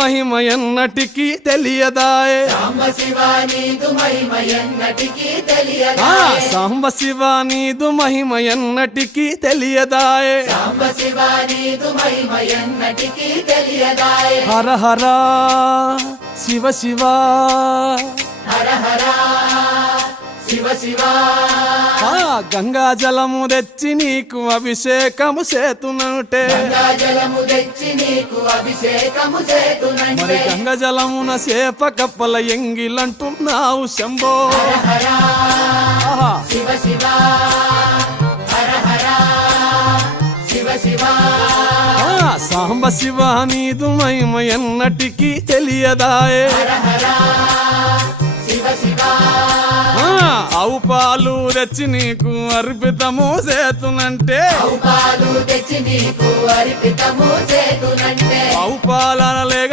మహిమ ఎన్నటికీ తెలియదాయే సాంబ శివ నీదు మహిమ ఎన్నటికీ తెలియదాయే సాంబ శివ నీదు మహిమ ఎన్నటికీ తెలియదాయే సాంబ శివ నీదు మహిమ ఎన్నటికీ తెలియదాయే హర హర శివ శివ హర హర శివ శివ గంగా జలము తెచ్చి నీకు అభిషేకము చేతునంటే గంగా జలము తెచ్చి నీకు అభిషేకము మరి చేతునంటే గంగ జలమున చేప కప్పల ఎంగిలంటున్నావు శంభో హర ఆహా. శివ శివ హర హర శివ శివ సాంబ శివ నీదు మహిమ ఎన్నటికీ తెలియదాయే హర హర శివ శివ ఆవు పాలు తెచ్చి నీకు అర్పితము చేతునంటే పాలు తెచ్చి నీకు అర్పితము చేతునంటే ఆవు పాలన లేక